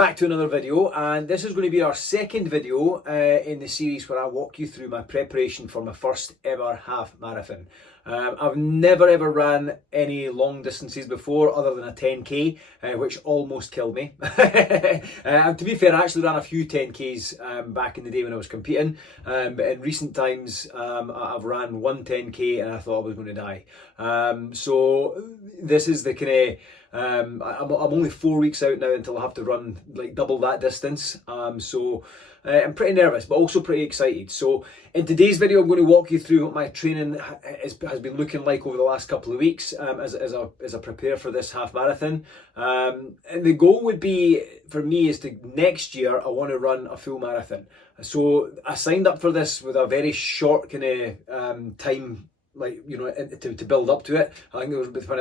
back to another video, and this is going to be our second video in the series where I walk you through my preparation for my first ever half marathon. I've never ever ran any long distances before other than a 10k, which almost killed me. And to be fair, I actually ran a few 10ks back in the day when I was competing, but in recent times I've ran one 10k and I thought I was going to die. So this is the kind of I'm only 4 weeks out now until I have to run like double that distance. So I'm pretty nervous, but also pretty excited. So in today's video, I'm going to walk you through what my training has been looking like over the last couple of weeks as I prepare for this half marathon. And the goal would be for me is to next year I want to run a full marathon. So I signed up for this with a very short kind of time, like, you know, to build up to it. I think it was when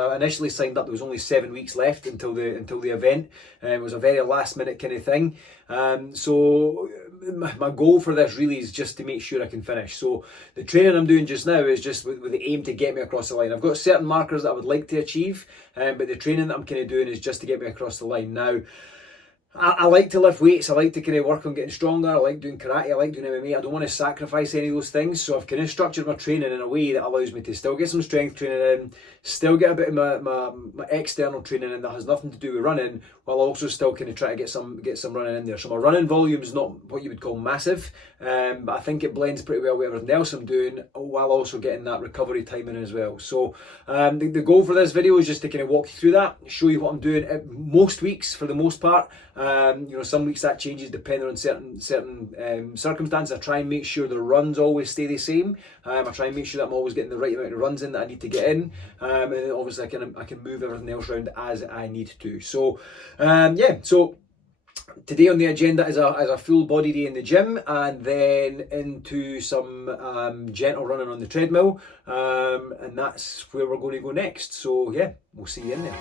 I initially signed up, there was only 7 weeks left until the event. It was a very last minute kind of thing. So my goal for this really is just to make sure I can finish. So the training I'm doing just now is just with the aim to get me across the line. I've got certain markers that I would like to achieve, but the training that I'm kind of doing is just to get me across the line. Now, I like to lift weights, I like to kind of work on getting stronger, I like doing karate, I like doing MMA. I don't want to sacrifice any of those things, so I've kind of structured my training in a way that allows me to still get some strength training in, still get a bit of my external training in that has nothing to do with running, while also still kind of try to get some running in there. So my running volume is not what you would call massive, but I think it blends pretty well with everything else I'm doing, while also getting that recovery time in as well. So the goal for this video is just to kind of walk you through that, show you what I'm doing most weeks for the most part. You know, some weeks that changes depending on certain circumstances. I try and make sure the runs always stay the same. I try and make sure that I'm always getting the right amount of runs in that I need to get in, and then obviously I can move everything else around as I need to. So yeah, so today on the agenda is a full body day in the gym, and then into some gentle running on the treadmill, and that's where we're going to go next. So yeah, we'll see you in there.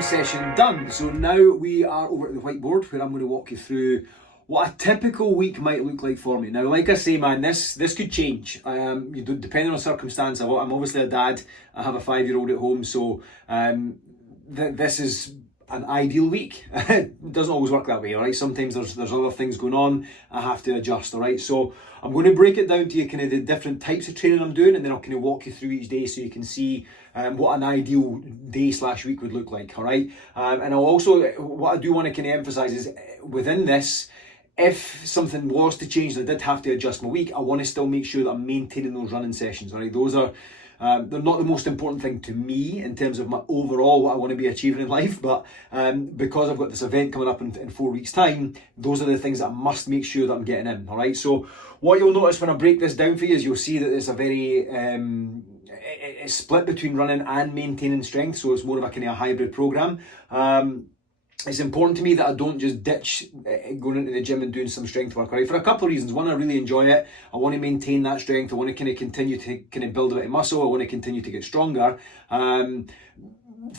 Session done. So now we are over at the whiteboard where I'm going to walk you through what a typical week might look like for me. Now, like I say, man, this could change. Depending on circumstance. I'm obviously a dad. I have a 5-year-old at home, so this is an ideal week. It doesn't always work that way, all right? Sometimes there's other things going on. I have to adjust, all right? So I'm going to break it down to you, kind of the different types of training I'm doing, and then I'll kind of walk you through each day so you can see what an ideal day/week would look like, all right? And I'll also, what I do want to kind of emphasize is within this, if something was to change and I did have to adjust my week, I want to still make sure that I'm maintaining those running sessions, all right? Those are they're not the most important thing to me in terms of my overall what I want to be achieving in life, but because I've got this event coming up in 4 weeks' time, those are the things that I must make sure that I'm getting in, all right? So what you'll notice when I break this down for you is you'll see that it's a very it's split between running and maintaining strength, so it's more of a kind of a hybrid program. It's important to me that I don't just ditch going into the gym and doing some strength work, right? For a couple of reasons. One, I really enjoy it. I want to maintain that strength. I want to kind of continue to kind of build a bit of muscle. I want to continue to get stronger.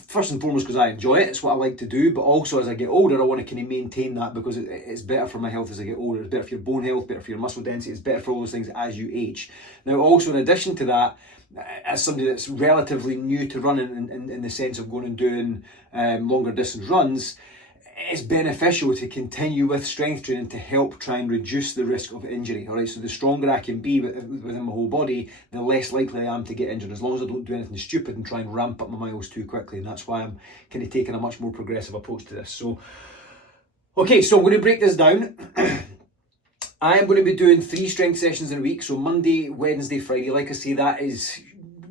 First and foremost because I enjoy it. It's what I like to do. But also as I get older, I want to kind of maintain that because it's better for my health as I get older. It's better for your bone health, better for your muscle density. It's better for all those things as you age. Now, also in addition to that, as somebody that's relatively new to running in the sense of going and doing longer distance runs, it's beneficial to continue with strength training to help try and reduce the risk of injury. All right, so the stronger I can be within my whole body, the less likely I am to get injured, as long as I don't do anything stupid and try and ramp up my miles too quickly. And that's why I'm kind of taking a much more progressive approach to this. So, okay, so I'm going to break this down. I am going to be doing 3 strength sessions in a week, so Monday, Wednesday, Friday. Like I say, there's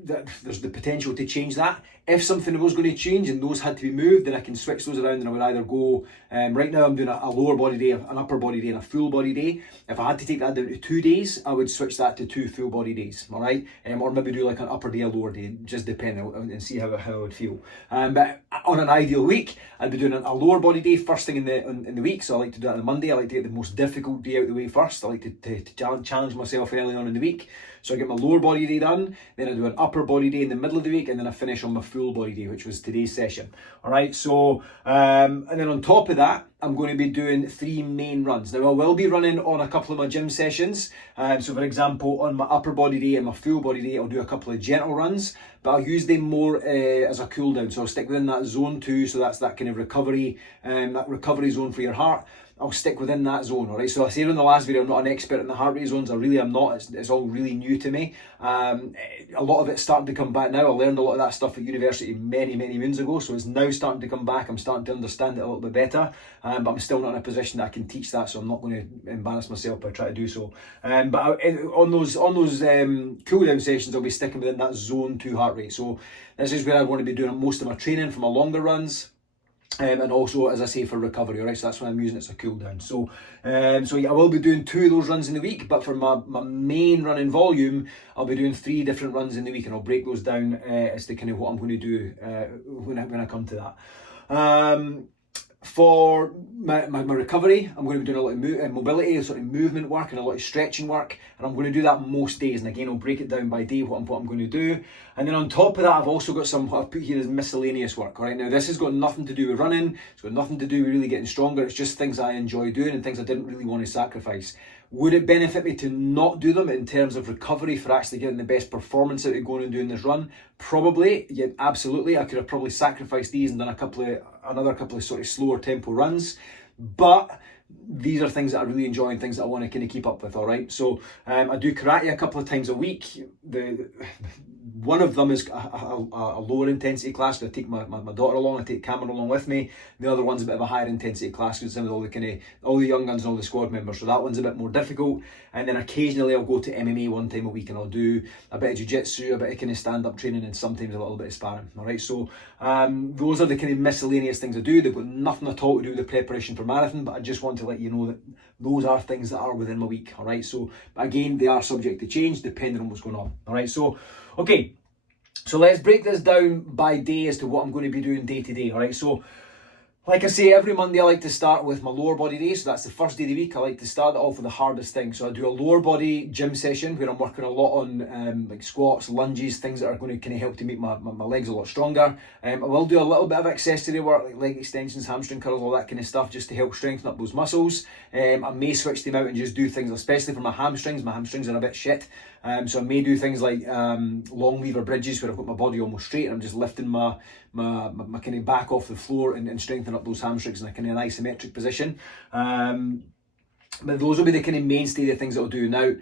the potential to change that. If something was going to change and those had to be moved, then I can switch those around and I would either go, right now I'm doing a lower body day, an upper body day and a full body day. If I had to take that down to 2 days, I would switch that to 2 full body days, all right? Or maybe do like an upper day, a lower day, just depending and see how I would feel. But on an ideal week, I'd be doing a lower body day first thing in the week, so I like to do that on the Monday. I like to get the most difficult day out of the way first. I like to challenge myself early on in the week. So I get my lower body day done, then I do an upper body day in the middle of the week, and then I finish on my full body day, which was today's session. All right, so, and then on top of that, I'm going to be doing 3 main runs. Now I will be running on a couple of my gym sessions. So for example, on my upper body day and my full body day, I'll do a couple of gentle runs, but I'll use them more as a cool down. So I'll stick within that zone 2, so that's that kind of recovery zone for your heart. I'll stick within that zone, all right? So I said in the last video, I'm not an expert in the heart rate zones. I really am not. It's all really new to me. A lot of it's starting to come back now. I learned a lot of that stuff at university many moons ago, so it's now starting to come back. I'm starting to understand it a little bit better, but I'm still not in a position that I can teach that, so I'm not going to embarrass myself by trying to do so. But on those cool down sessions, I'll be sticking within that zone 2 heart rate. So this is where I want to be doing most of my training for my longer runs. And also, as I say, for recovery, all right? So that's why I'm using it as a cool down. So yeah, I will be doing 2 of those runs in the week, but for my main running volume, I'll be doing 3 different runs in the week, and I'll break those down as to kind of what I'm going to do when I come to that. For my recovery, I'm going to be doing a lot of mobility, sort of movement work and a lot of stretching work, and I'm going to do that most days. And again, I'll break it down by day what I'm going to do. And then on top of that, I've also got some what I've put here as miscellaneous work. All right, now this has got nothing to do with running. It's got nothing to do with really getting stronger. It's just things I enjoy doing and things I didn't really want to sacrifice. Would it benefit me to not do them in terms of recovery for actually getting the best performance out of going and doing this run? Probably, yeah, absolutely. I could have probably sacrificed these and done another couple of sort of slower tempo runs, but these are things that I really enjoy and things that I want to kind of keep up with, all right? So I do karate a couple of times a week. One of them is a lower intensity class, because I take my daughter along, I take Cameron along with me. The other one's a bit of a higher intensity class because some of all the young guns and all the squad members. So that one's a bit more difficult. And then occasionally I'll go to MMA 1 time a week, and I'll do a bit of jiu-jitsu, a bit of kind of stand-up training, and sometimes a little bit of sparring. All right, so those are the kind of miscellaneous things I do. They've got nothing at all to do with the preparation for marathon, but I just want to let you know that those are things that are within my week. All right, so again, they are subject to change depending on what's going on. All right, so okay, so let's break this down by day as to what I'm going to be doing day to day. All right, so like I say, every Monday I like to start with my lower body day. So that's the first day of the week. I like to start it off with the hardest thing. So I do a lower body gym session where I'm working a lot on like squats, lunges, things that are going to kind of help to make my legs a lot stronger. I will do a little bit of accessory work like leg extensions, hamstring curls, all that kind of stuff, just to help strengthen up those muscles. I may switch them out and just do things, especially for my hamstrings. My hamstrings are a bit shit. So I may do things like long lever bridges where I've got my body almost straight and I'm just lifting my kind of back off the floor and strengthen up those hamstrings in a kind of an isometric position. But those will be the kind of mainstay of things that I'll do. Now,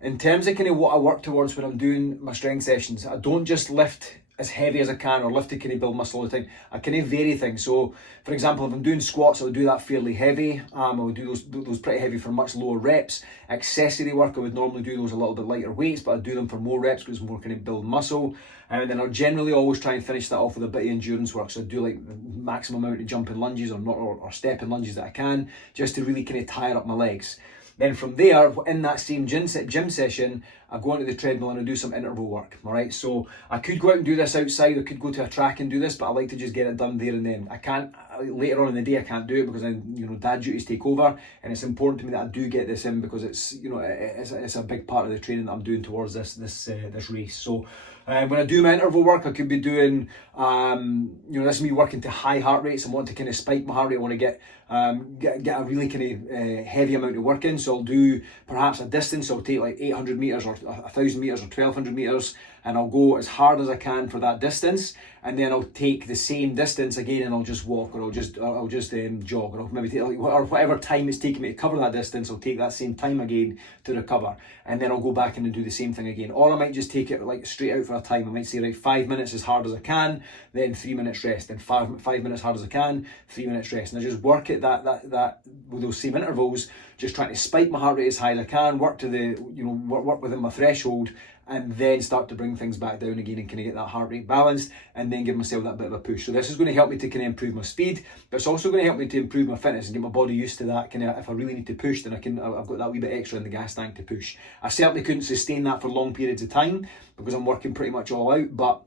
in terms of kind of what I work towards when I'm doing my strength sessions, I don't just lift as heavy as I can or lift to kind of build muscle all the time. I kind of vary things. So for example, if I'm doing squats, I would do that fairly heavy. I would do those pretty heavy for much lower reps. Accessory work, I would normally do those a little bit lighter weights, but I'd do them for more reps because it's more kind of build muscle. And then I'll generally always try and finish that off with a bit of endurance work. So I do like the maximum amount of jumping lunges or stepping lunges that I can, just to really kind of tire up my legs. Then from there, in that same gym session, I go onto the treadmill and I do some interval work, all right? So I could go out and do this outside, I could go to a track and do this, but I like to just get it done there and then. I can't, later on in the day, I can't do it because then, dad duties take over, and it's important to me that I do get this in because it's, it's a big part of the training that I'm doing towards this race. So when I do my interval work, I could be doing, this is me working to high heart rates. I want to kind of spike my heart rate. I want to get a really kind of heavy amount of work in. So I'll do perhaps a distance. I'll take like 800 meters or 1,000 meters or 1,200 meters. and I'll go as hard as I can for that distance, and then I'll take the same distance again and I'll just walk, or I'll just jog, or I'll maybe take, or whatever time it's taking me to cover that distance, I'll take that same time again to recover, and then I'll go back in and do the same thing again. Or I might just take it like straight out for a time. I might say, right, 5 minutes as hard as I can, then 3 minutes rest, then five minutes hard as I can, 3 minutes rest, and I just work at that with those same intervals, just trying to spike my heart rate as high as I can, work to the, work within my threshold, and then start to bring things back down again and kind of get that heart rate balanced, and then give myself that bit of a push. So this is going to help me to kind of improve my speed, but it's also going to help me to improve my fitness and get my body used to that. Kind of, if I really need to push, then I've got that wee bit extra in the gas tank to push. I certainly couldn't sustain that for long periods of time because I'm working pretty much all out, but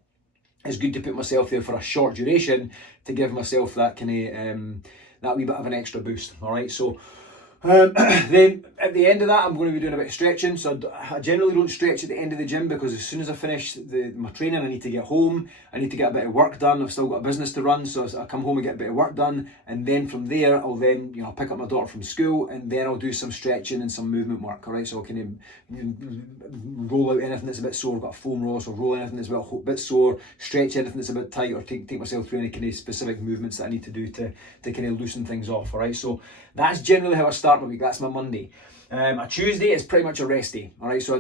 it's good to put myself there for a short duration to give myself that kind of that wee bit of an extra boost. All right, so then at the end of that, I'm going to be doing a bit of stretching. So I generally don't stretch at the end of the gym, because as soon as I finish my training, I need to get home, I need to get a bit of work done. I've still got a business to run, so I come home and get a bit of work done, and then from there I'll then pick up my daughter from school, and then I'll do some stretching and some movement work. All right, so I can roll out anything that's a bit sore. I've got a foam roller, so roll anything that's a bit sore, stretch anything that's a bit tight, or take myself through any kind of specific movements that I need to do to kind of loosen things off. All right, so that's generally how I start my week. That's my Monday. A Tuesday is pretty much a rest day. All right, so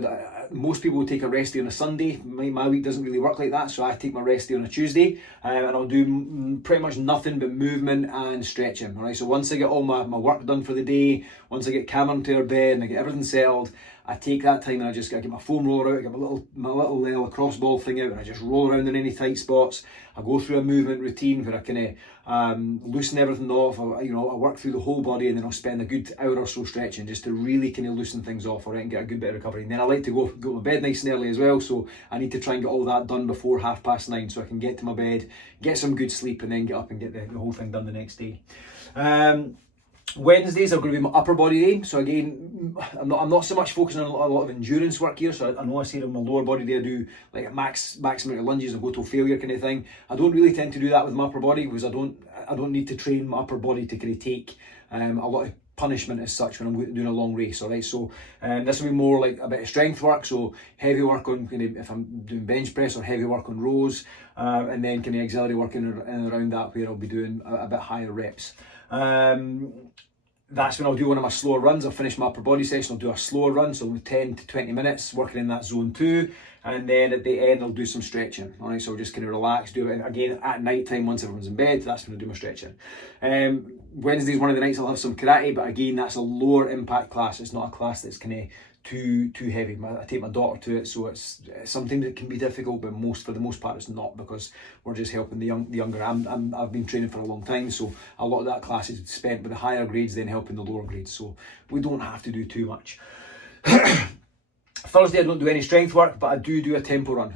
most people will take a rest day on a Sunday. My week doesn't really work like that, so I take my rest day on a Tuesday, and I'll do pretty much nothing but movement and stretching. All right, so once I get all my work done for the day, once I get Cameron to her bed and I get everything settled, I take that time and I get my foam roller out, I get my little lacrosse ball thing out, and I just roll around in any tight spots. I go through a movement routine where I kind of loosen everything off. I work through the whole body, and then I'll spend a good hour or so stretching just to really kind of loosen things off, all right, and get a good bit of recovery. And then I like to go to my bed nice and early as well, so I need to try and get all that done before 9:30, so I can get to my bed, get some good sleep, and then get up and get the whole thing done the next day. Wednesdays are going to be my upper body day. So again, I'm not so much focusing on a lot of endurance work here. So I know I say on my lower body day I do like a max amount of lunges and go to failure kind of thing. I don't really tend to do that with my upper body, because I don't need to train my upper body to kind of take a lot of punishment as such when I'm doing a long race. All right, so this will be more like a bit of strength work, so heavy work on kind of, if I'm doing bench press, or heavy work on rows, and then kind of auxiliary work in and around that, where I'll be doing a bit higher reps. That's when I'll do one of my slower runs. I'll finish my upper body session, I'll do a slower run, so 10 to 20 minutes working in that zone 2, and then at the end I'll do some stretching. All right, so I'll just kind of relax, do it again at night time once everyone's in bed. That's when I do my stretching. Wednesday's one of the nights I'll have some karate, but again, that's a lower impact class. It's not a class that's kind of too heavy. I take my daughter to it, so it's something that can be difficult, but for the most part it's not, because we're just helping the younger. I've been training for a long time, so a lot of that class is spent with the higher grades, then helping the lower grades, so we don't have to do too much. Thursday I don't do any strength work, but I do a tempo run,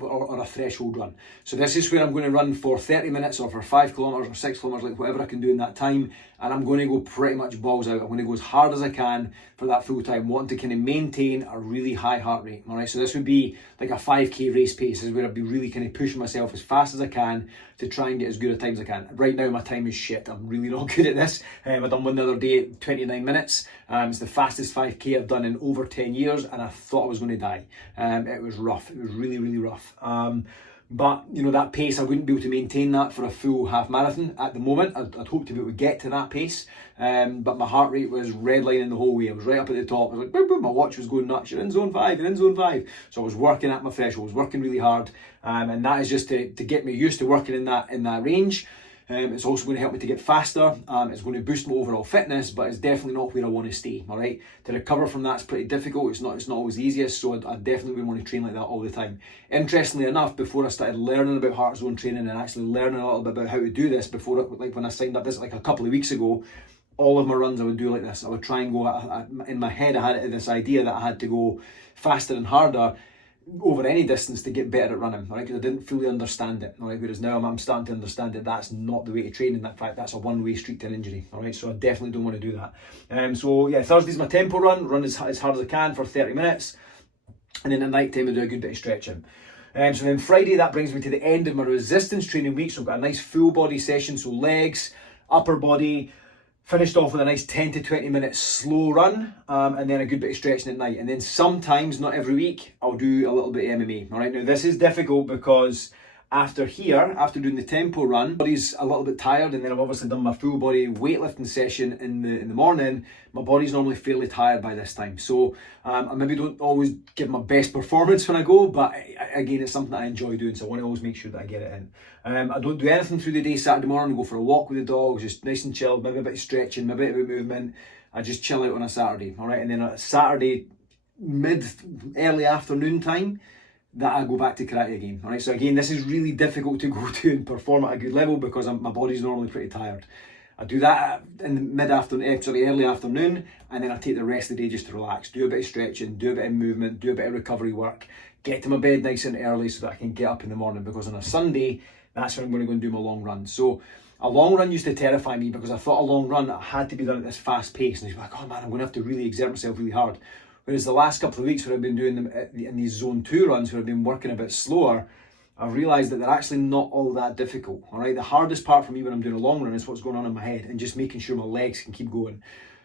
or a threshold run. So this is where I'm going to run for 30 minutes or for 5 kilometres or 6 kilometres, like whatever I can do in that time, and I'm going to go pretty much balls out. I'm going to go as hard as I can for that full time, wanting to kind of maintain a really high heart rate. All right, so this would be like a 5k race pace. This is where I'd be really kind of pushing myself as fast as I can to try and get as good a time as I can. Right now my time is shit. I'm really not good at this. I done one the other day at 29 minutes. It's the fastest 5k I've done in over 10 years, and I thought I was going to die. It was rough. It was really, really rough. But that pace, I wouldn't be able to maintain that for a full half marathon at the moment. I'd hope to be able to get to that pace, but my heart rate was redlining the whole way. I was right up at the top. I was like, boom, boom, my watch was going nuts. You're in zone 5, you're in zone 5. So I was working at my threshold, I was working really hard, and that is just to get me used to working in that range. It's also going to help me to get faster. It's going to boost my overall fitness, but it's definitely not where I want to stay. All right, to recover from that's pretty difficult. It's not always the easiest, so I definitely wouldn't want to train like that all the time. Interestingly enough, before I started learning about heart zone training and actually learning a little bit about how to do this, like when I signed up, this like a couple of weeks ago, all of my runs I would do like this. I would try and go. In my head, I had this idea that I had to go faster and harder over any distance to get better at running, all right, because I didn't fully understand it, all right, whereas now I'm starting to understand that that's not the way to train. In fact, that's a one-way street to an injury, all right, so I definitely don't want to do that. So yeah, Thursday's my tempo run as hard as I can for 30 minutes, and then at night time I do a good bit of stretching. So then Friday, that brings me to the end of my resistance training week, so I've got a nice full body session, so legs, upper body, Finished off with a nice 10 to 20 minute slow run, and then a good bit of stretching at night. And then sometimes, not every week, I'll do a little bit of MMA. All right, now this is difficult because after doing the tempo run, my body's a little bit tired, and then I've obviously done my full body weightlifting session in the morning. My body's normally fairly tired by this time, so I maybe don't always give my best performance when I go, but again, it's something that I enjoy doing, so I want to always make sure that I get it in. I don't do anything through the day Saturday morning. I go for a walk with the dogs, just nice and chilled, maybe a bit of stretching, maybe a bit of movement. I just chill out on a Saturday, all right? And then a Saturday early afternoon time, that I go back to karate again. All right, so again, this is really difficult to go to and perform at a good level because my body's normally pretty tired. I do that in the early afternoon, and then I take the rest of the day just to relax, do a bit of stretching, do a bit of movement, do a bit of recovery work, get to my bed nice and early so that I can get up in the morning, because on a Sunday, that's when I'm going to go and do my long run. So a long run used to terrify me because I thought a long run had to be done at this fast pace, and I was like, oh man, I'm going to have to really exert myself really hard. Whereas the last couple of weeks where I've been doing them in these zone 2 runs, where I've been working a bit slower, I've realised that they're actually not all that difficult. All right, the hardest part for me when I'm doing a long run is what's going on in my head and just making sure my legs can keep going.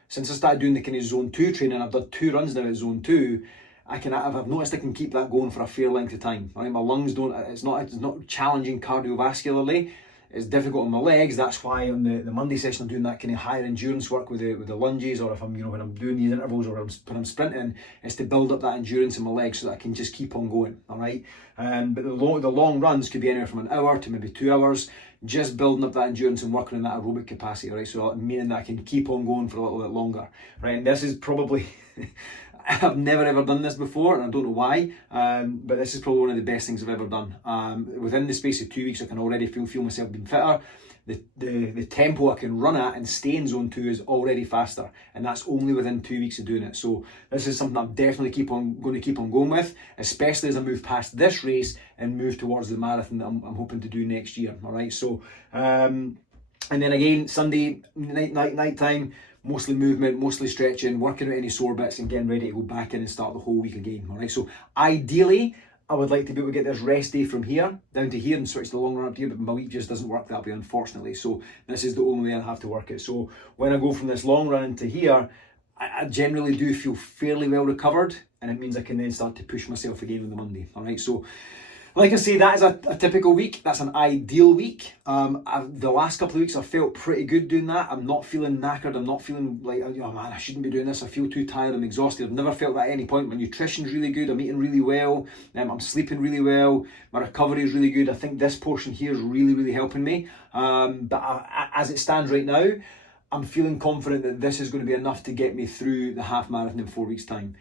Since I started doing the kind of zone 2 training, I've done 2 runs now at zone 2. I've noticed I can keep that going for a fair length of time. All right, my lungs don't. It's not challenging cardiovascularly. It's difficult on my legs. That's why on the Monday session I'm doing that kind of higher endurance work with the lunges, or if I'm when I'm doing these intervals, or when I'm sprinting, it's to build up that endurance in my legs so that I can just keep on going. All right, but the long runs could be anywhere from an hour to maybe 2 hours, just building up that endurance and working on that aerobic capacity. All right, so meaning that I can keep on going for a little bit longer. Right, and this is probably I've never ever done this before, and I don't know why, but this is probably one of the best things I've ever done. Within the space of 2 weeks, I can already feel myself being fitter. The tempo I can run at and stay in zone 2 is already faster, and that's only within 2 weeks of doing it. So this is something I'm definitely going to keep on going with, especially as I move past this race and move towards the marathon that I'm hoping to do next year. All right, so and then again, Sunday night time, mostly movement, mostly stretching, working out any sore bits and getting ready to go back in and start the whole week again. All right, so ideally, I would like to be able to get this rest day from here down to here and switch the long run up to here, but my week just doesn't work that way, unfortunately. So this is the only way I have to work it. So when I go from this long run into here, I generally do feel fairly well recovered, and it means I can then start to push myself again on the Monday. All right, so like I say, that is a typical week. That's an ideal week. The last couple of weeks I've felt pretty good doing that. I'm not feeling knackered. I'm not feeling like, oh man, I shouldn't be doing this. I feel too tired. I'm exhausted. I've never felt that at any point. My nutrition's really good. I'm eating really well. I'm sleeping really well. My recovery is really good. I think this portion here is really, really helping me. As it stands right now, I'm feeling confident that this is going to be enough to get me through the half marathon in 4 weeks' time.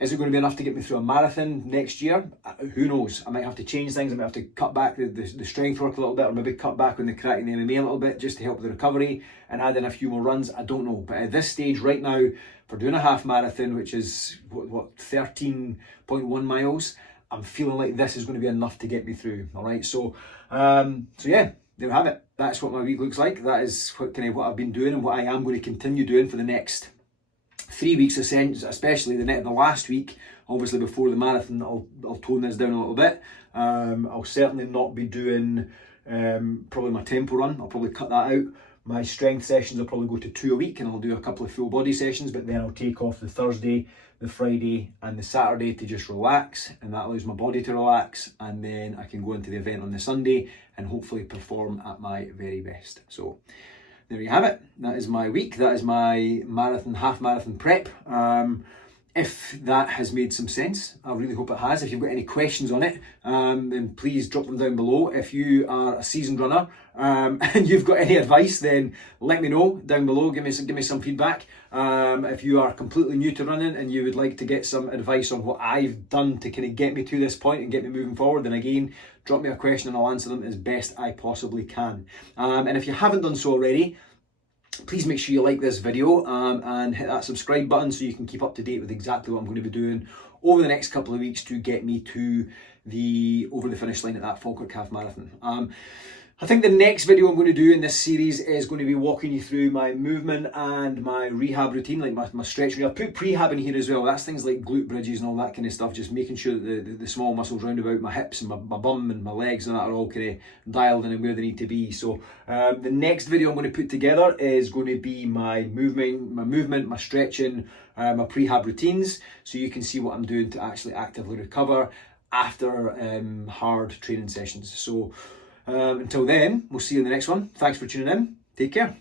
Is it going to be enough to get me through a marathon next year? Who knows? I might have to change things. I might have to cut back the strength work a little bit, or maybe cut back on the karate and the MMA a little bit just to help with the recovery and add in a few more runs. I don't know. But at this stage right now, for doing a half marathon, which is what 13.1 miles, I'm feeling like this is going to be enough to get me through. All right. So yeah, there we have it. That's what my week looks like. That is what I've been doing and what I am going to continue doing for the next 3 weeks, especially the last week. Obviously before the marathon, I'll tone this down a little bit. I'll certainly not be doing probably my tempo run. I'll probably cut that out. My strength sessions will probably go to 2 a week, and I'll do a couple of full body sessions, but then I'll take off the Thursday, the Friday and the Saturday to just relax, and that allows my body to relax, and then I can go into the event on the Sunday and hopefully perform at my very best. So there you have it. That is my week. That is my half marathon prep. If that has made some sense, I really hope it has. If you've got any questions on it, then please drop them down below. If you are a seasoned runner and you've got any advice, then let me know down below. Give me some feedback. If you are completely new to running and you would like to get some advice on what I've done to kind of get me to this point and get me moving forward, then again, drop me a question and I'll answer them as best I possibly can. And if you haven't done so already, please make sure you like this video and hit that subscribe button so you can keep up to date with exactly what I'm going to be doing over the next couple of weeks to get me to over the finish line at that Falkirk half marathon. I think the next video I'm going to do in this series is going to be walking you through my movement and my rehab routine, like my stretch routine. I've put prehab in here as well. That's things like glute bridges and all that kind of stuff, just making sure that the small muscles round about my hips and my bum and my legs and that are all kind of dialed in and where they need to be. So the next video I'm going to put together is going to be my movement, my stretching, my prehab routines, so you can see what I'm doing to actually actively recover after hard training sessions. So until then, we'll see you in the next one. Thanks for tuning in. Take care.